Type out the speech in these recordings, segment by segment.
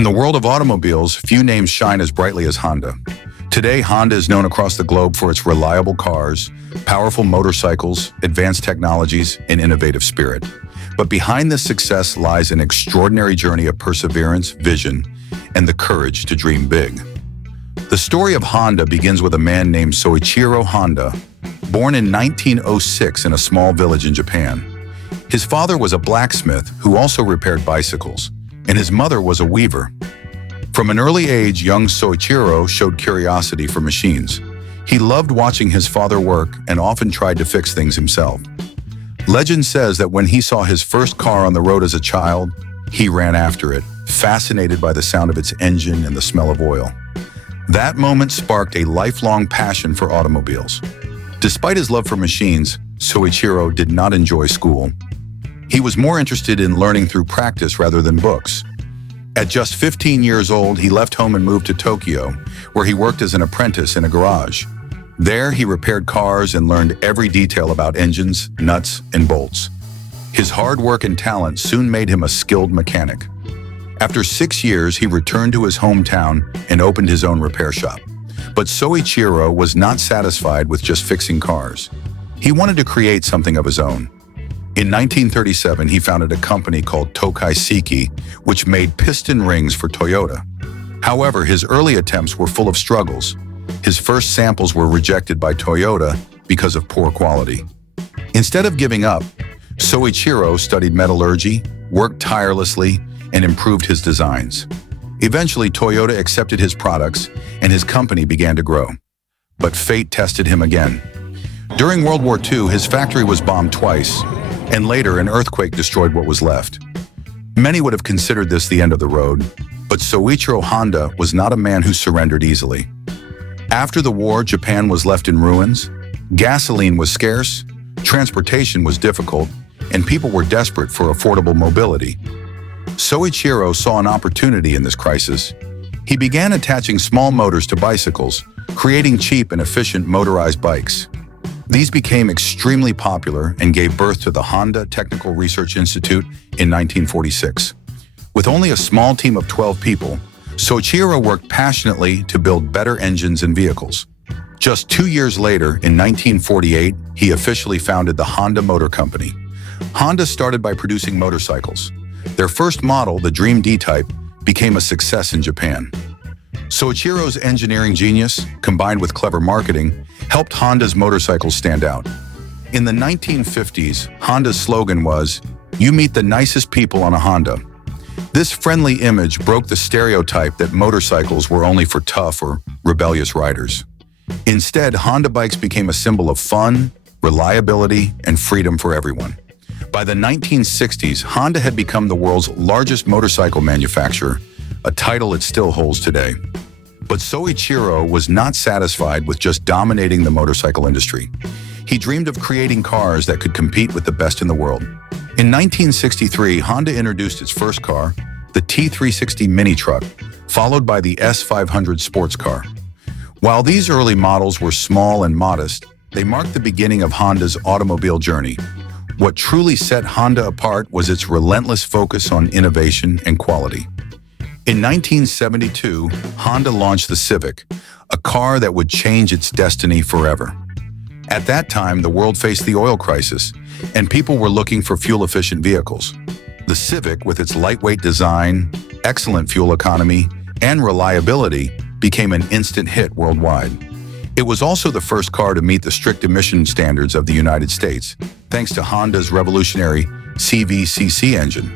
In the world of automobiles, few names shine as brightly as Honda. Today, Honda is known across the globe for its reliable cars, powerful motorcycles, advanced technologies, and innovative spirit. But behind this success lies an extraordinary journey of perseverance, vision, and the courage to dream big. The story of Honda begins with a man named Soichiro Honda, born in 1906 in a small village in Japan. His father was a blacksmith who also repaired bicycles, and his mother was a weaver. From an early age, young Soichiro showed curiosity for machines. He loved watching his father work and often tried to fix things himself. Legend says that when he saw his first car on the road as a child, he ran after it, fascinated by the sound of its engine and the smell of oil. That moment sparked a lifelong passion for automobiles. Despite his love for machines, Soichiro did not enjoy school. He was more interested in learning through practice rather than books. At just 15 years old, he left home and moved to Tokyo, where he worked as an apprentice in a garage. There, he repaired cars and learned every detail about engines, nuts, and bolts. His hard work and talent soon made him a skilled mechanic. After 6 years, he returned to his hometown and opened his own repair shop. But Soichiro was not satisfied with just fixing cars. He wanted to create something of his own. In 1937, he founded a company called Tokai Seiki, which made piston rings for Toyota. However, his early attempts were full of struggles. His first samples were rejected by Toyota because of poor quality. Instead of giving up, Soichiro studied metallurgy, worked tirelessly, and improved his designs. Eventually, Toyota accepted his products, and his company began to grow. But fate tested him again. During World War II, his factory was bombed twice, and later an earthquake destroyed what was left. Many would have considered this the end of the road, but Soichiro Honda was not a man who surrendered easily. After the war, Japan was left in ruins, gasoline was scarce, transportation was difficult, and people were desperate for affordable mobility. Soichiro saw an opportunity in this crisis. He began attaching small motors to bicycles, creating cheap and efficient motorized bikes. These became extremely popular and gave birth to the Honda Technical Research Institute in 1946. With only a small team of 12 people, Soichiro worked passionately to build better engines and vehicles. Just 2 years later, in 1948, he officially founded the Honda Motor Company. Honda started by producing motorcycles. Their first model, the Dream D-Type, became a success in Japan. Soichiro's engineering genius, combined with clever marketing, helped Honda's motorcycles stand out. In the 1950s, Honda's slogan was, "You meet the nicest people on a Honda." This friendly image broke the stereotype that motorcycles were only for tough or rebellious riders. Instead, Honda bikes became a symbol of fun, reliability, and freedom for everyone. By the 1960s, Honda had become the world's largest motorcycle manufacturer, a title it still holds today. But Soichiro was not satisfied with just dominating the motorcycle industry. He dreamed of creating cars that could compete with the best in the world. In 1963, Honda introduced its first car, the T360 mini truck, followed by the S500 sports car. While these early models were small and modest, they marked the beginning of Honda's automobile journey. What truly set Honda apart was its relentless focus on innovation and quality. In 1972, Honda launched the Civic, a car that would change its destiny forever. At that time, the world faced the oil crisis, and people were looking for fuel-efficient vehicles. The Civic, with its lightweight design, excellent fuel economy, and reliability, became an instant hit worldwide. It was also the first car to meet the strict emission standards of the United States, thanks to Honda's revolutionary CVCC engine.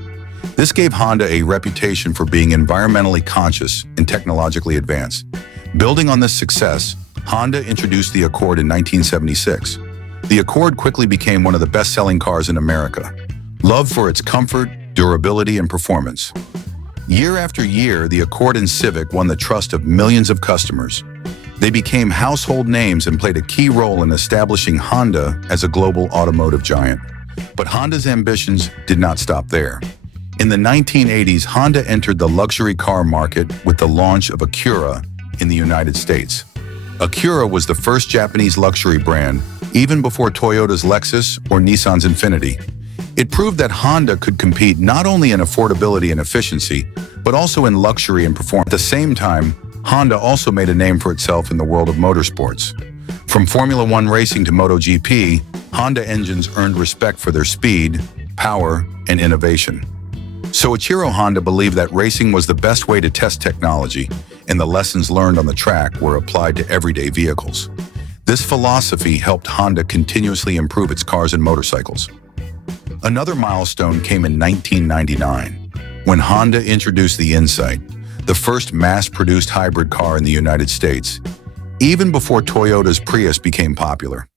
This gave Honda a reputation for being environmentally conscious and technologically advanced. Building on this success, Honda introduced the Accord in 1976. The Accord quickly became one of the best-selling cars in America, loved for its comfort, durability, and performance. Year after year, the Accord and Civic won the trust of millions of customers. They became household names and played a key role in establishing Honda as a global automotive giant. But Honda's ambitions did not stop there. In the 1980s, Honda entered the luxury car market with the launch of Acura in the United States. Acura was the first Japanese luxury brand, even before Toyota's Lexus or Nissan's Infiniti. It proved that Honda could compete not only in affordability and efficiency, but also in luxury and performance. At the same time, Honda also made a name for itself in the world of motorsports. From Formula One racing to MotoGP, Honda engines earned respect for their speed, power, and innovation. Soichiro Honda believed that racing was the best way to test technology, and the lessons learned on the track were applied to everyday vehicles. This philosophy helped Honda continuously improve its cars and motorcycles. Another milestone came in 1999, when Honda introduced the Insight, the first mass-produced hybrid car in the United States, even before Toyota's Prius became popular.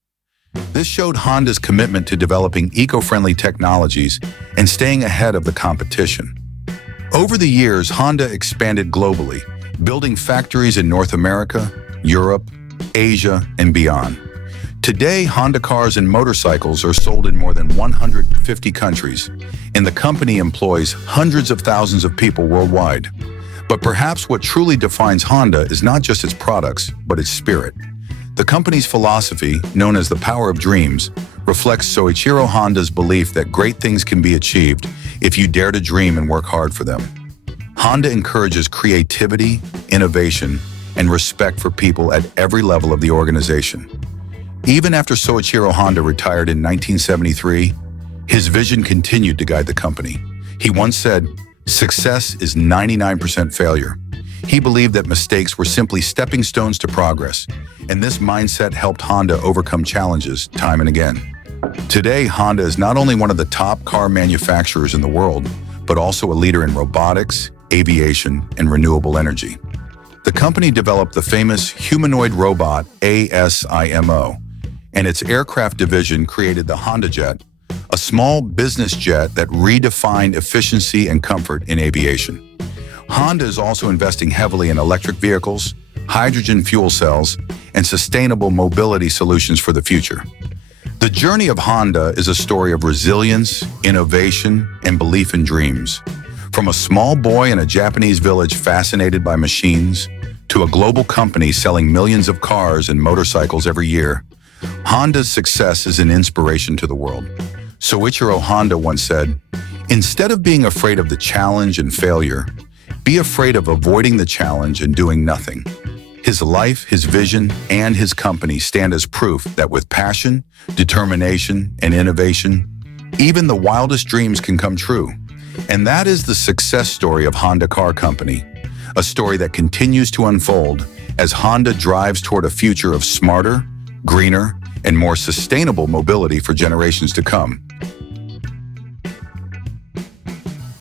This showed Honda's commitment to developing eco-friendly technologies and staying ahead of the competition. Over the years, Honda expanded globally, building factories in North America, Europe, Asia, and beyond. Today, Honda cars and motorcycles are sold in more than 150 countries, and the company employs hundreds of thousands of people worldwide. But perhaps what truly defines Honda is not just its products, but its spirit. The company's philosophy, known as the power of dreams, reflects Soichiro Honda's belief that great things can be achieved if you dare to dream and work hard for them. Honda encourages creativity, innovation, and respect for people at every level of the organization. Even after Soichiro Honda retired in 1973, his vision continued to guide the company. He once said, "Success is 99% failure." He believed that mistakes were simply stepping stones to progress, and this mindset helped Honda overcome challenges time and again. Today, Honda is not only one of the top car manufacturers in the world, but also a leader in robotics, aviation, and renewable energy. The company developed the famous humanoid robot ASIMO, and its aircraft division created the Honda Jet, a small business jet that redefined efficiency and comfort in aviation. Honda is also investing heavily in electric vehicles, hydrogen fuel cells, and sustainable mobility solutions for the future. The journey of Honda is a story of resilience, innovation, and belief in dreams. From a small boy in a Japanese village fascinated by machines, to a global company selling millions of cars and motorcycles every year, Honda's success is an inspiration to the world. Soichiro Honda once said, "Instead of being afraid of the challenge and failure, be afraid of avoiding the challenge and doing nothing." His life, his vision, and his company stand as proof that with passion, determination, and innovation, even the wildest dreams can come true. And that is the success story of Honda Car Company, a story that continues to unfold as Honda drives toward a future of smarter, greener, and more sustainable mobility for generations to come.